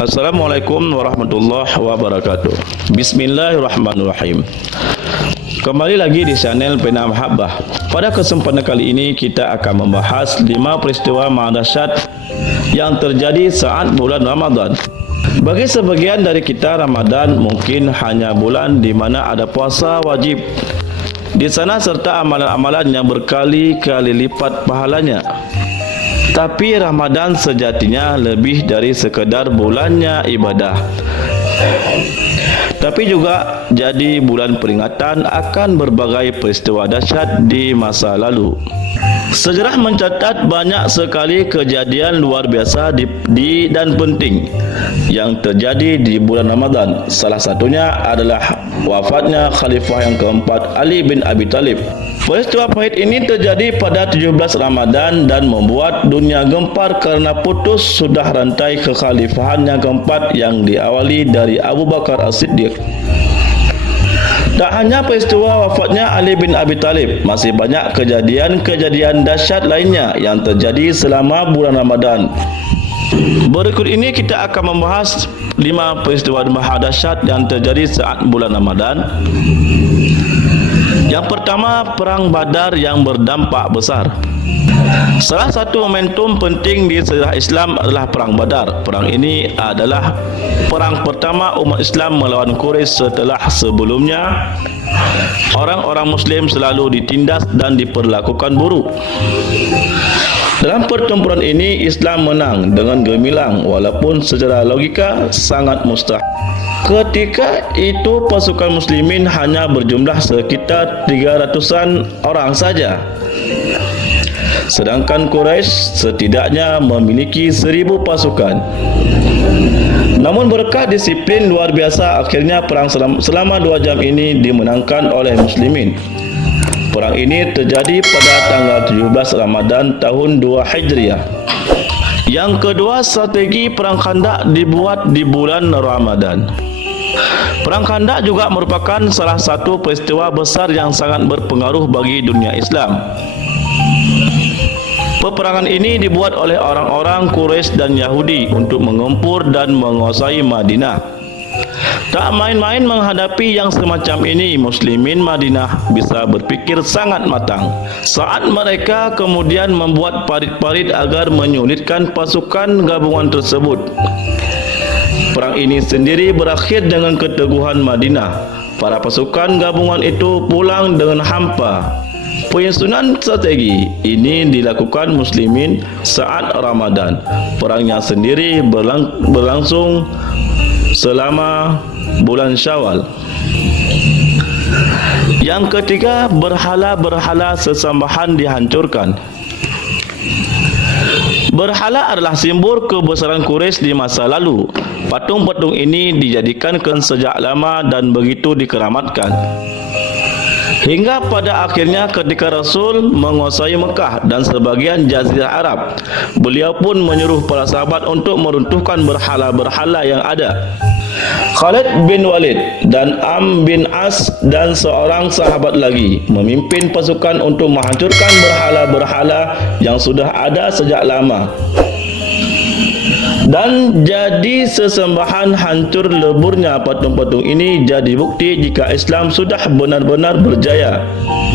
Assalamualaikum warahmatullahi wabarakatuh. Bismillahirrahmanirrahim. Kembali lagi di channel Pena Mahabbah. Pada kesempatan kali ini kita akan membahas 5 peristiwa dahsyat yang terjadi saat bulan Ramadan. Bagi sebagian dari kita, Ramadan mungkin hanya bulan di mana ada puasa wajib di sana serta amalan-amalan yang berkali-kali lipat pahalanya. Tapi Ramadan sejatinya lebih dari sekedar bulannya ibadah, tapi juga jadi bulan peringatan akan berbagai peristiwa dahsyat di masa lalu. Sejarah mencatat banyak sekali kejadian luar biasa dan penting yang terjadi di bulan Ramadan. Salah satunya adalah wafatnya Khalifah yang keempat Ali bin Abi Thalib. Peristiwa pahit ini terjadi pada 17 Ramadan dan membuat dunia gempar karena putus sudah rantai kekhalifahan yang keempat yang diawali dari Abu Bakar As-Siddiq. Tak hanya peristiwa wafatnya Ali bin Abi Thalib, masih banyak kejadian-kejadian dahsyat lainnya yang terjadi selama bulan Ramadan. Berikut ini kita akan membahas 5 peristiwa dahsyat yang terjadi saat bulan Ramadan. Yang pertama, Perang Badar yang berdampak besar. Salah satu momentum penting di sejarah Islam adalah Perang Badar. Perang ini adalah perang pertama umat Islam melawan Quraisy setelah sebelumnya orang-orang Muslim selalu ditindas dan diperlakukan buruk. Dalam pertempuran ini Islam menang dengan gemilang walaupun secara logika sangat mustahil. Ketika itu pasukan muslimin hanya berjumlah sekitar 300-an orang saja, sedangkan Quraisy setidaknya memiliki 1000 pasukan. Namun berkat disiplin luar biasa, akhirnya perang selama 2 jam ini dimenangkan oleh muslimin. Perang ini terjadi pada tanggal 17 Ramadan tahun 2 Hijriah. Yang kedua, strategi Perang Khandak dibuat di bulan Ramadan. Perang Khandak juga merupakan salah satu peristiwa besar yang sangat berpengaruh bagi dunia Islam. Peperangan ini dibuat oleh orang-orang Quraisy dan Yahudi untuk mengempur dan menguasai Madinah. Tak main-main menghadapi yang semacam ini, muslimin Madinah bisa berfikir sangat matang saat mereka kemudian membuat parit-parit agar menyulitkan pasukan gabungan tersebut. Perang ini sendiri berakhir dengan keteguhan Madinah. Para pasukan gabungan itu pulang dengan hampa. Penyusunan strategi ini dilakukan muslimin saat Ramadan. Perangnya sendiri berlangsung selama bulan Syawal. Yang ketiga, berhala-berhala sesembahan dihancurkan. Berhala adalah simbol kebesaran Quraisy di masa lalu. Patung-patung ini dijadikan sejak lama dan begitu dikeramatkan. Hingga pada akhirnya ketika Rasul menguasai Mekah dan sebagian Jazirah Arab, beliau pun menyuruh para sahabat untuk meruntuhkan berhala-berhala yang ada. Khalid bin Walid dan Am bin As dan seorang sahabat lagi memimpin pasukan untuk menghancurkan berhala-berhala yang sudah ada sejak lama. Dan jadi sesembahan hancur leburnya patung-patung ini jadi bukti jika Islam sudah benar-benar berjaya.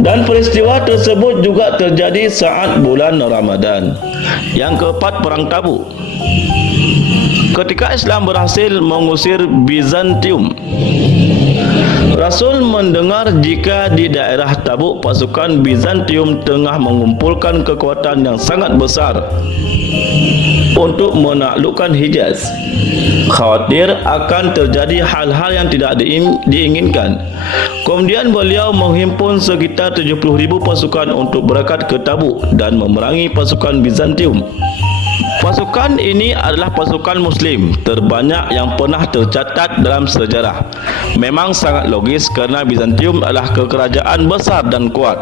Dan peristiwa tersebut juga terjadi saat bulan Ramadan. Yang keempat, Perang Tabuk. Ketika Islam berhasil mengusir Bizantium, Rasul mendengar jika di daerah Tabuk pasukan Bizantium tengah mengumpulkan kekuatan yang sangat besar untuk menaklukkan Hijaz. Khawatir akan terjadi hal-hal yang tidak diinginkan. Kemudian beliau menghimpun sekitar 70,000 pasukan untuk berangkat ke Tabuk dan memerangi pasukan Bizantium. Pasukan ini adalah pasukan Muslim terbanyak yang pernah tercatat dalam sejarah. Memang sangat logis kerana Bizantium adalah kerajaan besar dan kuat.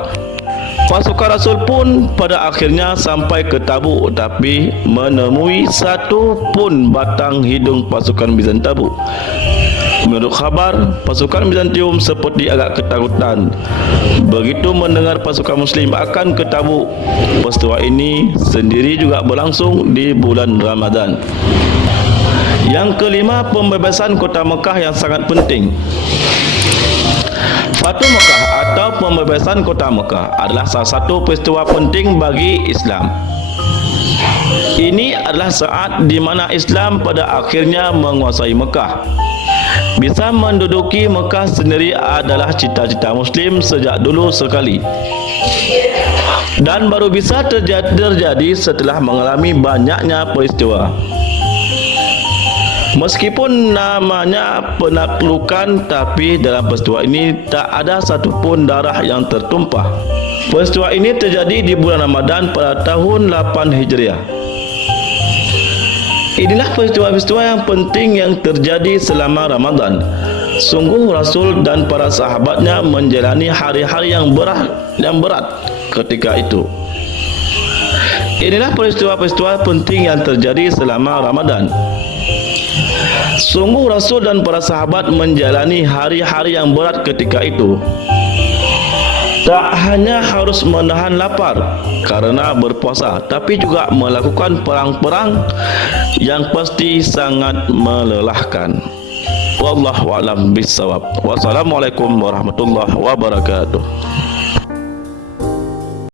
Pasukan Rasul pun pada akhirnya sampai ke Tabuk, tapi menemui satu pun batang hidung pasukan Bizantium. Menurut khabar, pasukan Bizantium seperti agak ketakutan begitu mendengar pasukan Muslim akan ke Tabuk. Peristiwa ini sendiri juga berlangsung di bulan Ramadan. Yang kelima, pembebasan kota Mekah yang sangat penting. Fatu Mekah atau pembebasan kota Mekah adalah salah satu peristiwa penting bagi Islam. Ini adalah saat di mana Islam pada akhirnya menguasai Mekah. Bisa menduduki Mekah sendiri adalah cita-cita Muslim sejak dulu sekali, dan baru bisa terjadi setelah mengalami banyaknya peristiwa. Meskipun namanya penaklukan, tapi dalam peristiwa ini tak ada satupun darah yang tertumpah. Peristiwa ini terjadi di bulan Ramadan pada tahun 8 Hijriah. Inilah peristiwa-peristiwa yang penting yang terjadi selama Ramadan. Sungguh Rasul dan para sahabatnya menjalani hari-hari yang berat ketika itu. Inilah peristiwa-peristiwa penting yang terjadi selama Ramadan. Sungguh Rasul dan para sahabat menjalani hari-hari yang berat ketika itu. Tak hanya harus menahan lapar karena berpuasa, tapi juga melakukan perang-perang yang pasti sangat melelahkan. Wallahu a'lam bishawab. Wassalamualaikum warahmatullahi wabarakatuh.